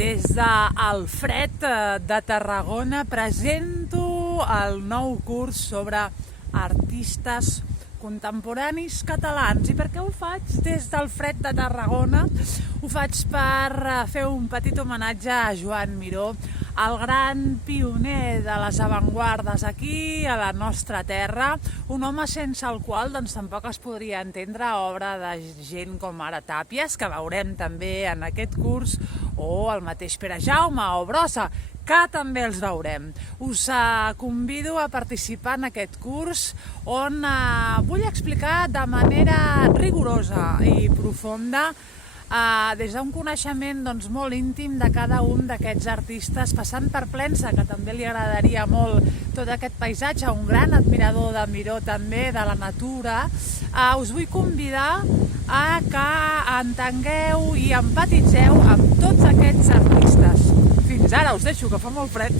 Des del fred de Tarragona presento el nou curs sobre artistes contemporanis catalans. I per què ho faig des del fred de Tarragona? Ho faig per fer un petit homenatge a Joan Miró, el gran pioner de les avantguardes aquí a la nostra terra, un home sense el qual tampoc es podria entendre obra de gent com ara Tàpies, que veurem també en aquest curs, o el mateix Pere Jaume o Brossa, que també els veurem. Us convido a participar en aquest curs on vull explicar de manera rigorosa i profunda des d'un coneixement molt íntim de cada un d'aquests artistes, passant per Plensa, que també li agradaria molt tot aquest paisatge, un gran admirador de Miró també, de la natura. Us vull convidar a que entengueu i empatitzeu amb tots aquests artistes. Fins ara, us deixo, que fa molt fred.